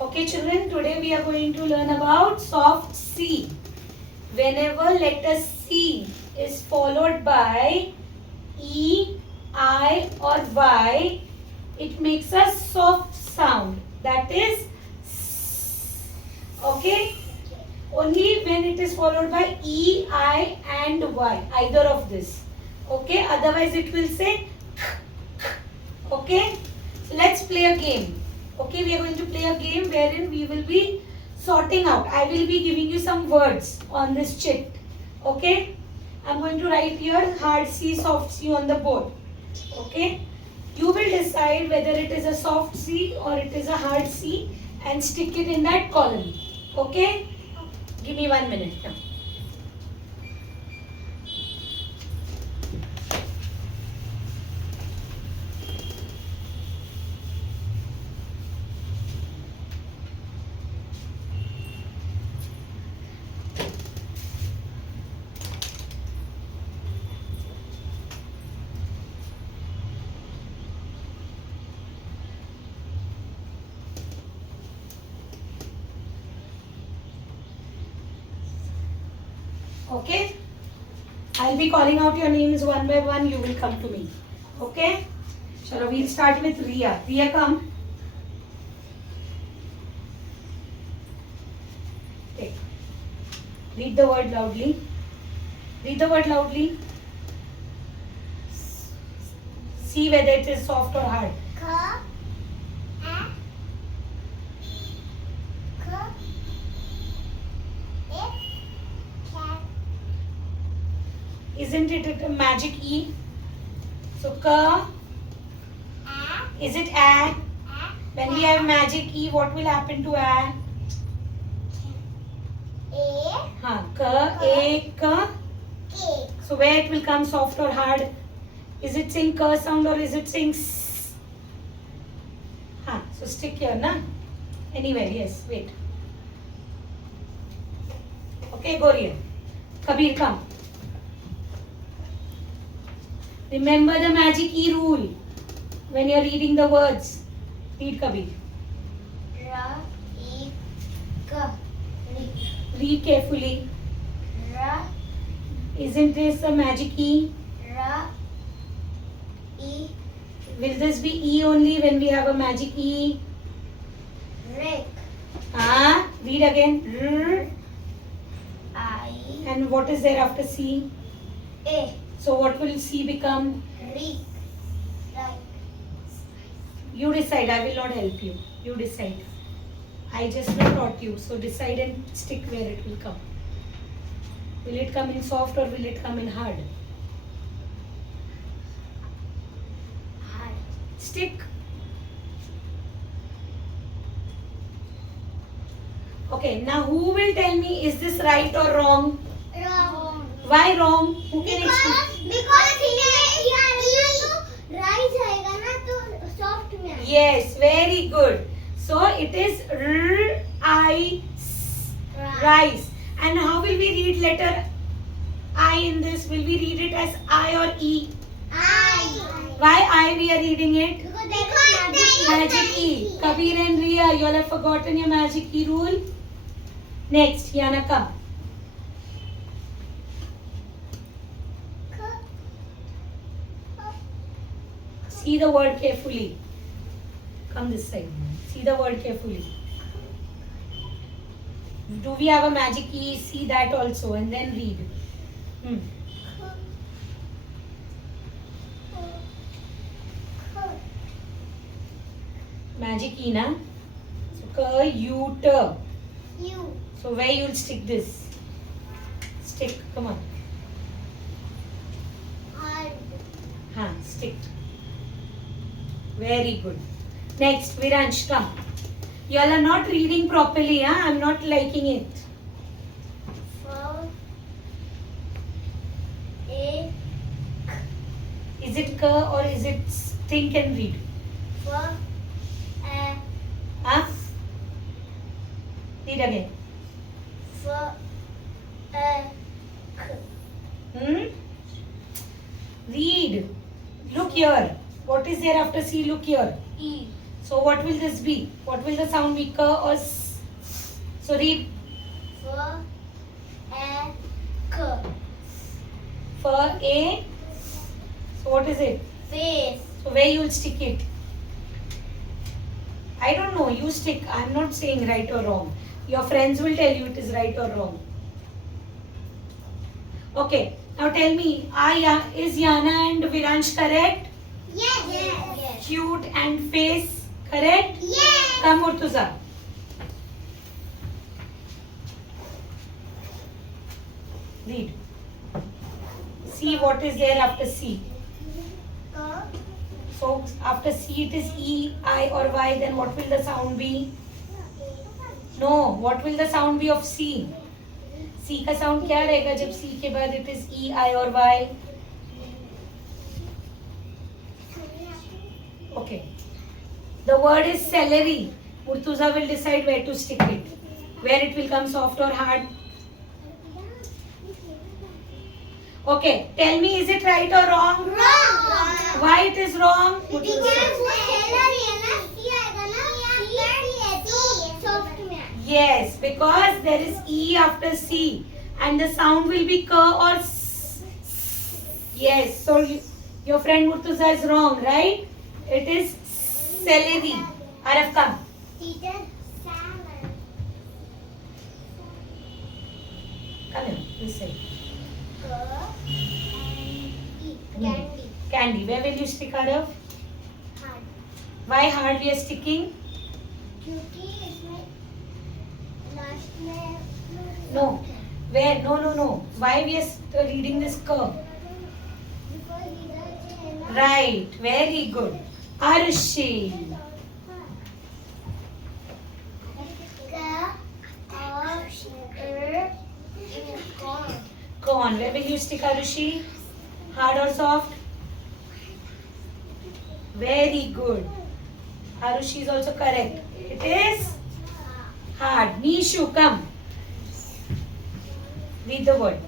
Okay, children, today we are going to learn about soft C. Whenever letter C is followed by E, I or Y, it makes a soft sound. That is S. Okay? Only when it is followed by E, I and Y. Either of this. Okay? Otherwise it will say okay? So let's play a game. Okay, we are going to play a game wherein we will be sorting out. I will be giving you some words on this chit. Okay? I'm going to write here hard C, soft C on the board. Okay? You will decide whether it is a soft C or it is a hard C and stick it in that column. Okay? Give me 1 minute now. Okay? I'll be calling out your names one by one. You will come to me. Okay? Shall we'll start with Ria. Ria, come. Take. Read the word loudly. Read the word loudly. See whether it is soft or hard. Isn't it a magic E? So ka. Is it a? When we have magic E, what will happen to a? Ka, a, ka. So where it will come soft or hard? Is it saying ka sound or is it saying s? So stick here, na? Anywhere, yes, wait. Okay, go here. Kabir, come. Remember the magic E rule when you are reading the words. Read, Kabir. Ra, E, Ka. Read carefully. Ra, Isn't this a magic E? Ra, E, Will this be E only when we have a magic E? Rick. Read again. R. I, And what is there after C? A. So what will C become? Rick. Right. You decide. I will not help you. You decide. I just taught you. So decide and stick where it will come. Will it come in soft or will it come in hard? Hard. Stick. Okay. Now who will tell me is this right or wrong? Wrong. Why wrong? Who can explain? Because rise आएगा ना तो soft में आएगा. Yes, very good. So it is rice. Rice. And how will we read letter I in this? Will we read it as I or E? I. Why I we are reading it? Because there is Magic E. Kabir and Ria, you all have forgotten your magic E rule. Next, Yana, come. See the word carefully. Come this side. See the word carefully. Do we have a magic E? See that also and then read. Magic E, na? So, ka, U, T. You. So, where you will stick this? Stick. Come on. Hard. Stick. Very good. Next, Viransh, come. You all are not reading properly, huh? I'm not liking it. For. A. Is it ka or is it think and read? For. A. Huh? Read again. For. A. Read. Look here. What is there after C? Look here. E. So what will this be? What will the sound be? K or s? So read. For a k. For a. So what is it? Face. So where you will stick it? I don't know. You stick. I'm not saying right or wrong. Your friends will tell you it is right or wrong. Okay. Now tell me, is Yana and Viransh correct? Yes. Yes. Cute and face correct? Yes. Come Murtuza. Read. See what is there after C. So after C it is E, I or Y. Then what will the sound be? No. What will the sound be of C? C का sound क्या रहेगा जब C के बाद it is E, I or Y? Okay. The word is celery. Murtuza will decide where to stick it. Where it will come soft or hard. Okay. Tell me, is it right or wrong? Wrong. Why it is wrong? Yes, because there is E after C and the sound will be K or S. Yes, so your friend Murtuza is wrong, right? It is celery. Araf, come. Come here, this side. Candy. Candy. Where will you stick, Araf? Hard. Why hard we are sticking? क्योंकि इसमें last में No. Where? No. Why we are reading this curve? because इधर जो है ना Right. Very good. Arshi. का और कौन Corn. Where will you stick, Arushi? Hard or soft? Very good. Arushi is also correct. It is hard. Nishu, come. Read the word.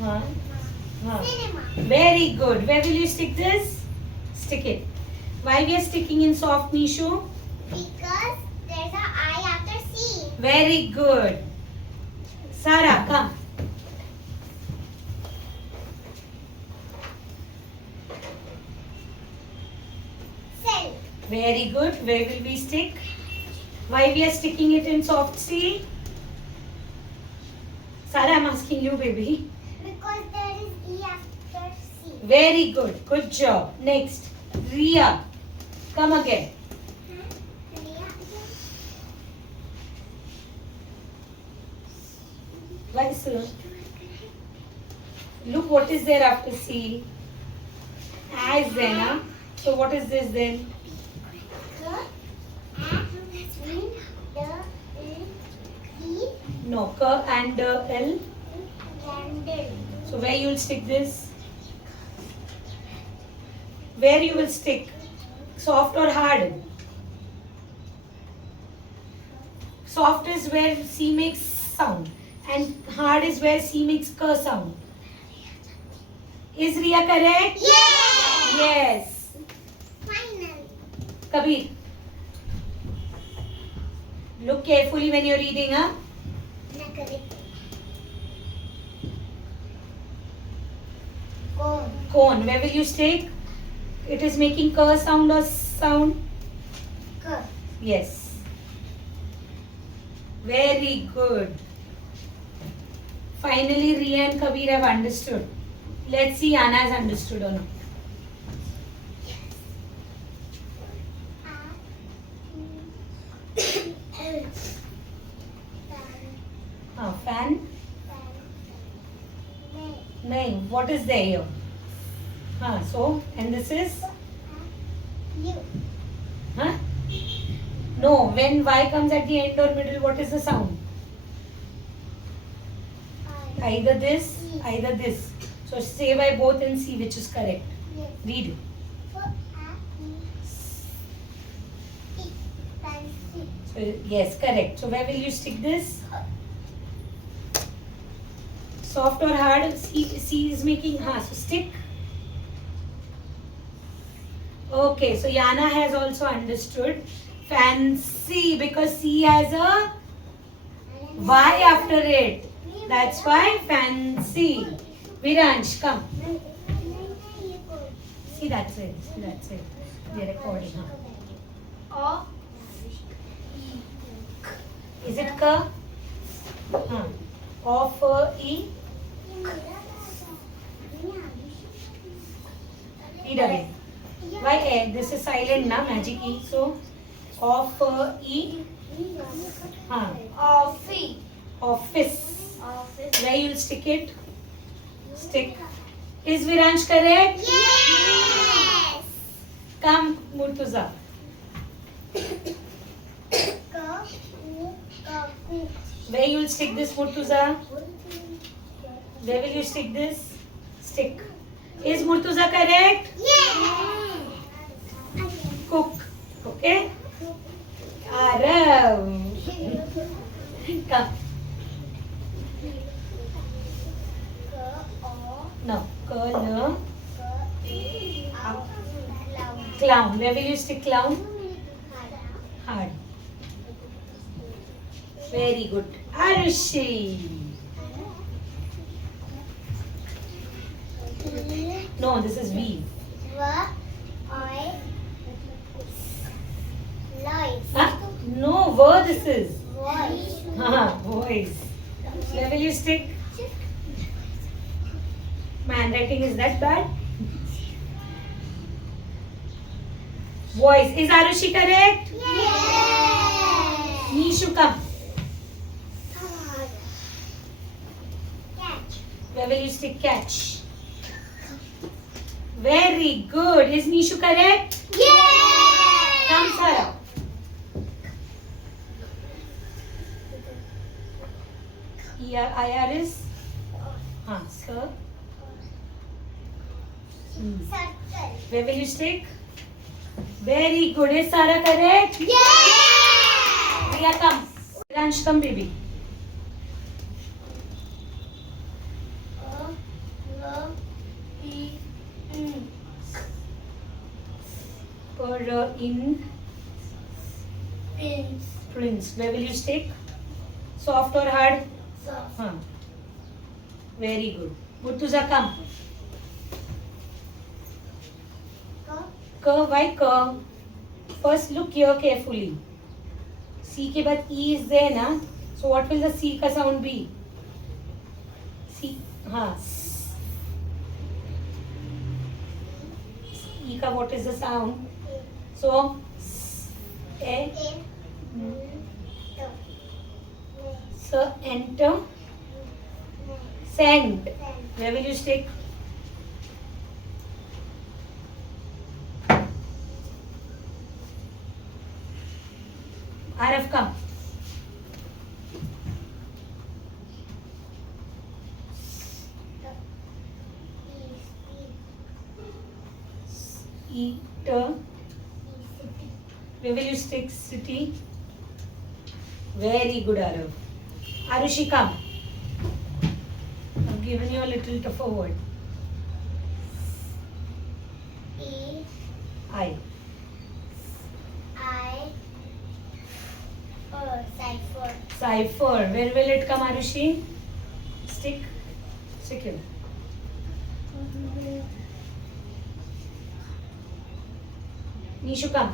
Huh? cinema Very good. Where will you stick this? Stick it. Why we are sticking in soft, Nishu? because there's a I after C. Very good. Sara, come. Cell. Very good. Where will we stick? Why we are sticking it in soft C? Sara, I'm asking you, baby. Because there is E after C. Very good. Good job. Next, Ria. Come again. Why so? Look what is there after C. As then, huh? So what is this then? No, K and L. So where you will stick this? Where you will stick? Soft or hard? Soft is where C makes sound and hard is where C makes K sound. Is Ria correct? Yes. Yes. Final. Kabir. Look carefully when you're reading, huh? Cone. Cone. Where will you stick? It is making K sound or sound? K. Yes. Very good. Finally, Ria and Kabir have understood. Let's see Anna has understood or not. Fan? No. What is there here? So, and this is? You. Huh? No, when Y comes at the end or middle, what is the sound? Either this, either this. So say by both and see which is correct. Yes. Read. So yes, correct. So where will you stick this? Soft or hard? C is making, so stick. Okay, so Yana has also understood. Fancy, because C has a Y after it. That's why fancy. Viransh, come. See, that's it. See, that's it. We are recording. Huh? Is it K? Of E. Read again. Why A? This is silent na, magic E. So, of E. Office. Office. Where you'll stick it? Stick. Is Viransh correct? Yes. Come, Murtuza. Where you'll stick this, Murtuza? Where will you stick this? Stick. Is Murtuza correct? Yes. Cook. Okay? Arav. Come. No. Color. Clown. Where will you stick clown? Hard. Very good. Arushi. No, this is V. No, ver this is. Voice. Where will you stick? My handwriting is that bad? Voice. Is Arushi correct? Yes. Nishu, come. Catch. Where will you stick catch? Very good. Is Nishu correct? Yes. Come, Sarah. IR is? Sir. Circle. Where will you stick? Very good. Is Sarah correct? Yes. Priya, come. Ransh, come, baby. In prince. Where will you stick? Soft or hard? Soft. Very good. Murtuza, come. Why K? First look here carefully. C के बाद E is there ना? So what will the C का sound be? C, E का what is the sound? So, A. So enter. Send. Where will you stick? Araf, come. Eater. Where will you stick? City. Very good, Arav. Arushi, come. I've given you a little tougher word. I. Cipher. Cipher. Where will it come, Arushi? Stick. Stick here. Nishu, come.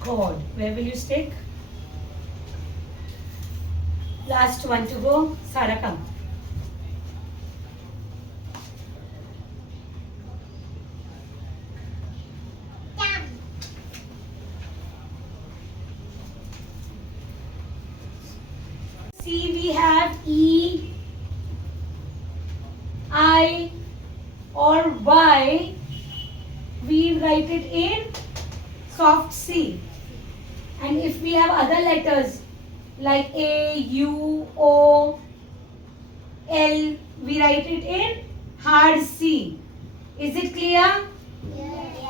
Chord. Where will you stick? Last one to go. Sarah, come. See, we have E, I or Y. We write it in soft C. And if we have other letters like A, U, O, L, we write it in hard C. Is it clear? Yes.